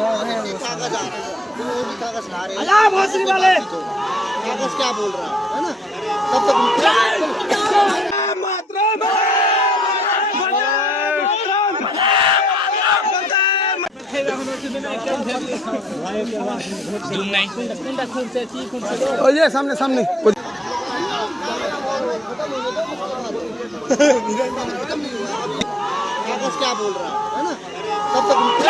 कागज आ रहे कागज क्या बोल रहा है ना तब तक तो तो तो ये सामने सामने कागज क्या बोल रहा है ना तब तक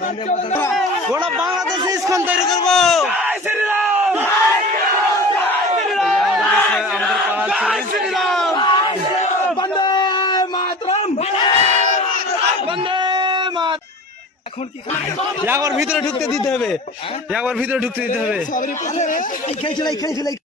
তৈরি একবার ভিতরে ঢুকতে দিতে হবে একবার ভিতরে ঢুকতে দিতে হবে